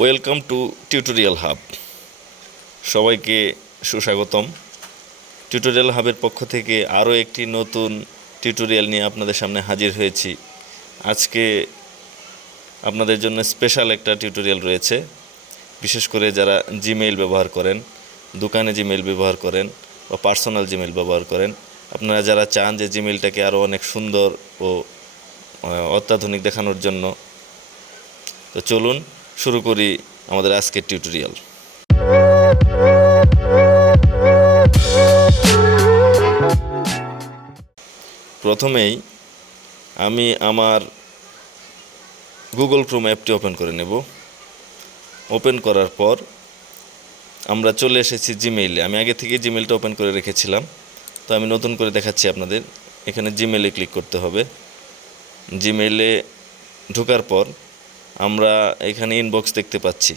Welcome to tutorial hub. সবাইকে সুস্বাগতম। Tutorial হাবের পক্ষ থেকে আরও একটি নতুন টিউটোরিয়াল নিয়ে আপনাদের সামনে হাজির হয়েছি। আজকে আপনাদের জন্য স্পেশাল একটা টিউটোরিয়াল রয়েছে। বিশেষ করে যারা জিমেইল ব্যবহার করেন, দোকানে জিমেইল ব্যবহার করেন বা পার্সোনাল জিমেইল ব্যবহার করেন, আপনারা যারা চান যে জিমেইলটাকে আরও অনেক সুন্দর ও অত্যাধুনিক দেখানোর জন্য, তো চলুন শুরু করি আমাদের আজকের টিউটোরিয়াল। প্রথমেই আমি আমার গুগল ক্রোম অ্যাপটি ওপেন করে নেব। ওপেন করার পর আমরা চলে এসেছি জিমেইলে। আমি আগে থেকে জিমেইলটা ওপেন করে রেখেছিলাম, তো আমি নতুন করে দেখাচ্ছি আপনাদের। এখানে জিমেইলে ক্লিক করতে হবে। জিমেইলে ঢোকার পর আমরা এখানে ইনবক্স দেখতে পাচ্ছি।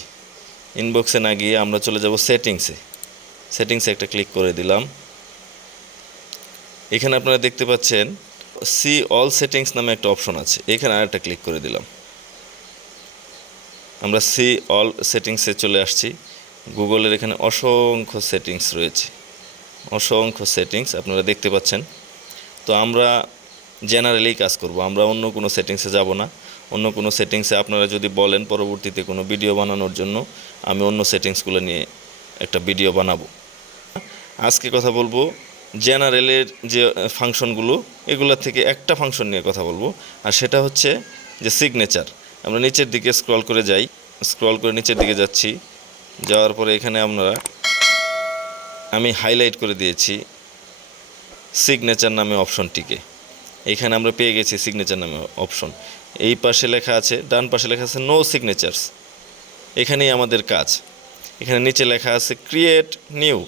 ইনবক্সে না গিয়ে আমরা চলে যাব সেটিংসে একটা ক্লিক করে দিলাম। এখানে আপনারা দেখতে পাচ্ছেন সি অল সেটিংস নামে একটা অপশন আছে, এখানে আরেকটা ক্লিক করে দিলাম। আমরা সি অল সেটিংসে চলে আসছি। গুগলের এখানে অসংখ্য সেটিংস রয়েছে, অসংখ্য সেটিংস আপনারা দেখতে পাচ্ছেন। তো আমরা জেনারেলি কাজ করব, আমরা অন্য কোনো সেটিংসে যাব না। অন্য কোনো সেটিংসে আপনারা যদি বলেন পরবর্তীতে কোনো ভিডিও বানানোর জন্য, আমি অন্য সেটিংসগুলো নিয়ে একটা ভিডিও বানাবো। আজকে কথা বলবো জেনারেলের যে ফাংশনগুলো, এগুলোর থেকে একটা ফাংশন নিয়ে কথা বলবো, আর সেটা হচ্ছে যে সিগনেচার। আমরা নিচের দিকে স্ক্রল করে যাই, স্ক্রল করে নিচের দিকে যাচ্ছি। যাওয়ার পরে এখানে আমি হাইলাইট করে দিয়েছি সিগনেচার নামে অপশনটিকে। এখানে আমরা পেয়ে গেছি সিগনেচার নামে অপশন। এই পাশে লেখা আছে, ডান পাশে লেখা আছে নো সিগনেচার্স। এখানেই আমাদের কাজ। এখানে নিচে লেখা আছে ক্রিয়েট নিউ।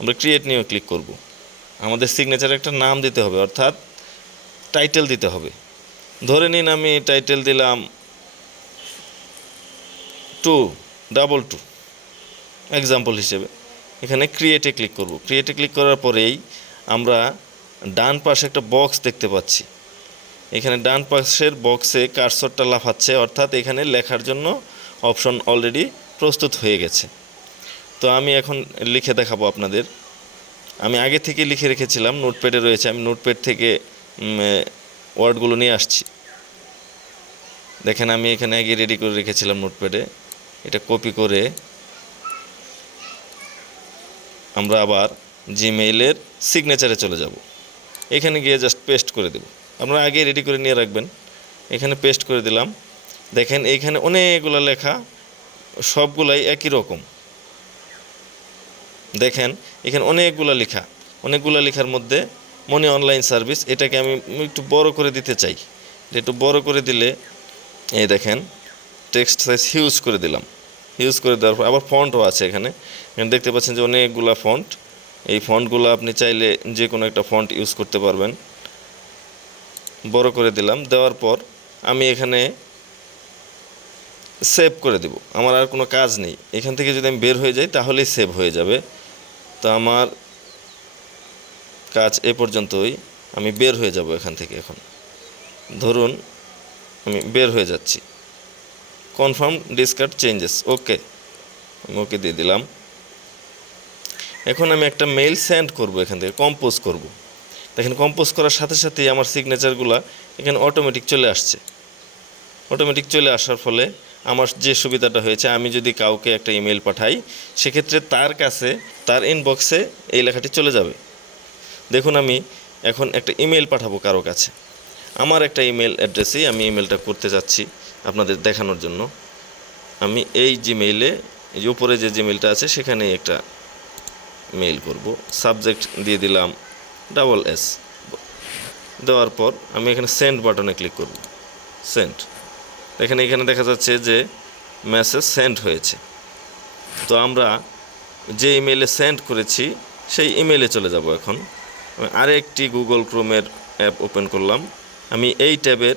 আমরা ক্রিয়েট নিউ ক্লিক করব। আমাদের সিগনেচারে একটা নাম দিতে হবে, অর্থাৎ টাইটেল দিতে হবে। ধরে নিন আমি টাইটেল দিলাম 222 এক্সাম্পল হিসেবে। এখানে ক্রিয়েটে ক্লিক করব। ক্রিয়েটে ক্লিক করার পরেই আমরা ডান পাশে একটা বক্স দেখতে পাচ্ছি। এখানে ডান পাশের বক্সে কার্সরটা লাফাচ্ছে, অর্থাৎ এখানে লেখার জন্য অপশন অলরেডি প্রস্তুত হয়ে গেছে। তো আমি এখন লিখে দেখাবো আপনাদের। আমি আগে থেকে লিখে রেখেছিলাম, নোটপ্যাডে রয়েছে। আমি নোটপ্যাড থেকে ওয়ার্ডগুলো নিয়ে আসছি। দেখেন আমি এখানে আগে রেডি করে রেখেছিলাম নোটপ্যাডে। এটা কপি করে আমরা আবার জিমেইলের সিগনেচারে চলে যাব। এখানে গিয়ে জাস্ট পেস্ট করে দেব। আপনারা আগে রেডি করে নিয়ে রাখবেন। এখানে পেস্ট করে দিলাম। দেখেন এইখানে অনেকগুলো লেখা, সবগুলাই একই রকম। দেখেন এখানে অনেকগুলো লেখার মধ্যে মনি অনলাইন সার্ভিস, এটাকে আমি একটু বড় করে দিতে চাই। একটু বড় করে দিলে এই দেখেন টেক্সট সাইজ হিউজ করে দিলাম। হিউজ করে দেওয়ার পর আবার ফন্টও আছে এখানে দেখতে পাচ্ছেন যে অনেকগুলো ফন্ট। এই ফন্টগুলো আপনি চাইলে যে কোনো একটা ফন্ট ইউজ করতে পারবেন। বড় করে দিলাম। দেওয়ার পর আমি এখানে সেভ করে দেব। আমার আর কোনো কাজ নেই। এখান থেকে যদি আমি বের হয়ে যাই তাহলেই সেভ হয়ে যাবে। তো আমার কাজ এ পর্যন্তই। আমি বের হয়ে যাব এখান থেকে। এখন ধরুন আমি বের হয়ে যাচ্ছি। কনফার্ম ডিসকার্ড চেঞ্জেস, ওকে, আমি ওকে দিয়ে দিলাম। এখন আমি একটা মেইল সেন্ড করব, এখান থেকে কম্পোজ করব। দেখেন কম্পোজ করার সাথে সাথেই আমার সিগনেচারগুলো এখানে অটোমেটিক চলে আসছে। অটোমেটিক চলে আসার ফলে আমার যে সুবিধাটা হয়েছে, আমি যদি কাউকে একটা ইমেল পাঠাই, সেক্ষেত্রে তার কাছে, তার ইনবক্সে এই লেখাটি চলে যাবে। দেখুন আমি এখন একটা ইমেল পাঠাবো কারো কাছে। আমার একটা ইমেল অ্যাড্রেসেই আমি ইমেলটা করতে যাচ্ছি আপনাদের দেখানোর জন্য। আমি এই জিমেইলে, এই উপরে যে জিমেইলটা আছে সেখানেই একটা মেইল করব। সাবজেক্ট দিয়ে দিলাম SS। দেওয়ার পর আমি এখানে সেন্ড বাটনে ক্লিক করব। সেন্ড। এখানে দেখা যাচ্ছে যে মেসেজ সেন্ড হয়েছে। তো আমরা যে ইমেইলে সেন্ড করেছি সেই ইমেইলে চলে যাব। এখন আমি আরেকটি গুগল ক্রোমের অ্যাপ ওপেন করলাম। আমি এই ট্যাবের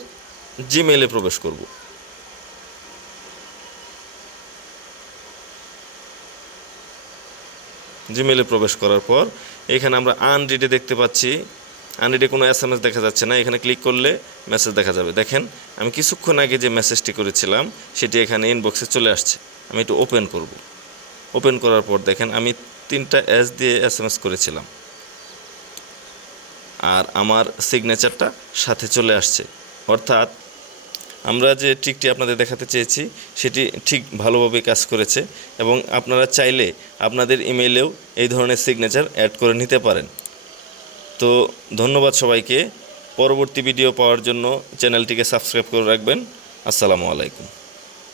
জিমেইলে প্রবেশ করব। জিমেইলে প্রবেশ করার পর এখানে আমরা আনরিডে দেখতে পাচ্ছি আনরিডে কোনো SMS দেখা যাচ্ছে না। এখানে ক্লিক করলে মেসেজ দেখা যাবে। দেখেন আমি কিছুক্ষণ আগে যে মেসেজটি করেছিলাম সেটি এখানে ইনবক্সে চলে আসছে। আমি একটু ওপেন করব। ওপেন করার পর দেখেন আমি 3টা S দিয়ে SMS করেছিলাম, আর আমার সিগনেচারটা সাথে চলে আসছে। অর্থাৎ আমরা যে ট্রিকটি আপনাদের দেখাতে চেয়েছি সেটি ঠিক ভালোভাবে কাজ করেছে, এবং আপনারা চাইলে আপনাদের ইমেইলেও এই ধরনের সিগনেচার অ্যাড করে নিতে পারেন। তো ধন্যবাদ সবাইকে। পরবর্তী ভিডিও পাওয়ার জন্য চ্যানেলটিকে সাবস্ক্রাইব করে রাখবেন। আসসালামু আলাইকুম।